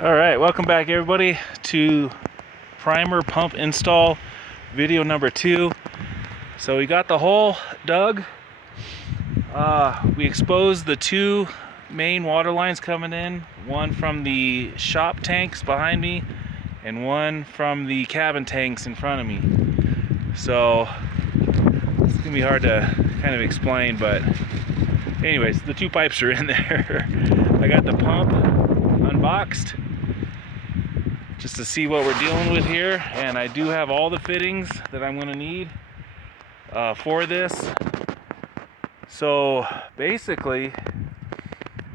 All right, welcome back everybody to primer pump install video number 2. So we got the hole dug. We exposed the 2 main water lines coming in, one from the shop tanks behind me and one from the cabin tanks in front of me. So it's gonna be hard to kind of explain, but anyways, the 2 pipes are in there. I got the pump unboxed just to see what we're dealing with here, and I do have all the fittings that I'm going to need for this. So basically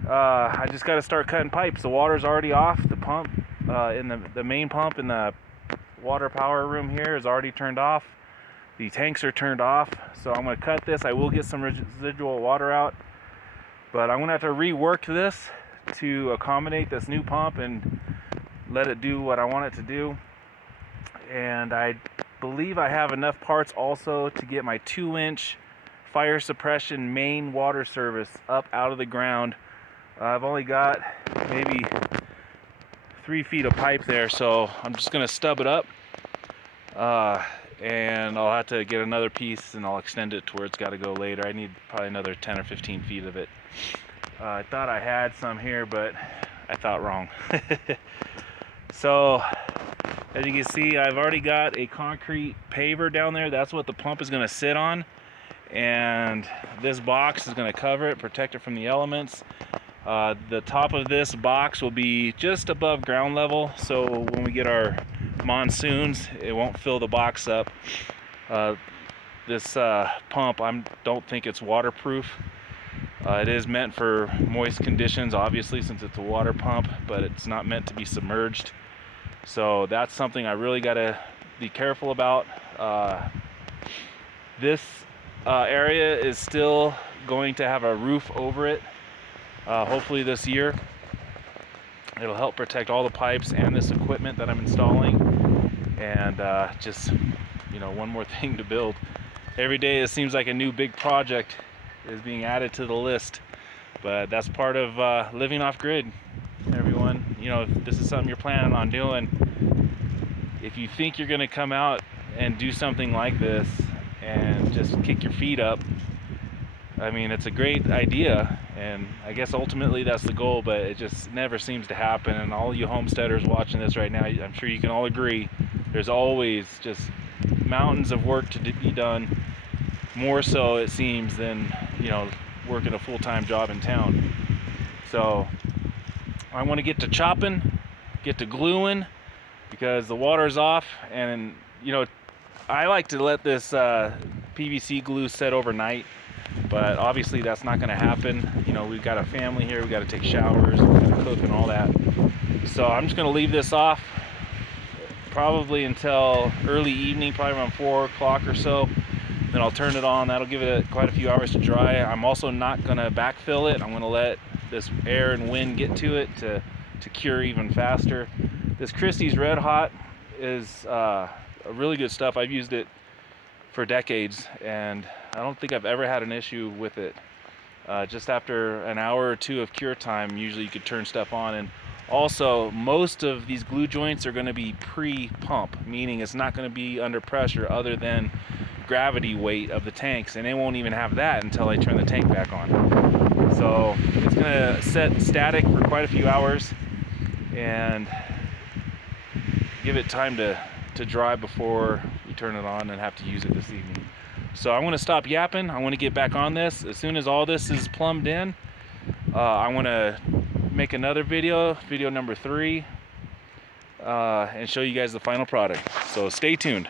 I just got to start cutting pipes. The water's already off. The pump in the main pump in the water power room here is already turned off. The tanks are turned off, so I'm going to cut this. I will get some residual water out, but I'm going to have to rework this to accommodate this new pump and let it do what I want it to do. And I believe I have enough parts also to get my 2-inch fire suppression main water service up out of the ground. I've only got maybe 3 feet of pipe there, so I'm just gonna stub it up and I'll have to get another piece and I'll extend it to where it's got to go later. I need probably another 10 or 15 feet of it. I thought I had some here, but I thought wrong. So as you can see, I've already got a concrete paver down there. That's what the pump is going to sit on, and this box is going to cover it, protect it from the elements. The top of this box will be just above ground level, so when we get our monsoons, it won't fill the box up. This pump, I don't think it's waterproof. It is meant for moist conditions, obviously, since it's a water pump, but it's not meant to be submerged. So that's something I really got to be careful about. This area is still going to have a roof over it, hopefully this year. It'll help protect all the pipes and this equipment that I'm installing. And just, one more thing to build. Every day it seems like a new big project is being added to the list, but that's part of living off grid, everyone. If this is something you're planning on doing, if you think you're going to come out and do something like this and just kick your feet up, I mean, it's a great idea, and I guess ultimately that's the goal, but it just never seems to happen. And all you homesteaders watching this right now, I'm sure you can all agree, there's always just mountains of work to be done, more so it seems than working a full-time job in town. So I want to get to chopping, get to gluing, because the water's off. And I like to let this PVC glue set overnight, but obviously that's not going to happen. We've got a family here, we've got to take showers, we've got to cook and all that. So I'm just going to leave this off probably until early evening, probably around 4 o'clock or so. Then I'll turn it on. That'll give it quite a few hours to dry. I'm also not going to backfill it. I'm going to let this air and wind get to it to cure even faster. This Christie's Red Hot is a really good stuff. I've used it for decades, and I don't think I've ever had an issue with it. Just after an hour or 2 of cure time, usually you could turn stuff on. And also, most of these glue joints are going to be pre-pump, meaning it's not going to be under pressure other than gravity weight of the tanks, and they won't even have that until I turn the tank back on. So it's going to set static for quite a few hours and give it time to dry before we turn it on and have to use it this evening. So I'm going to stop yapping. I want to get back on this. As soon as all this is plumbed in, I want to make another video number 3, and show you guys the final product. So stay tuned.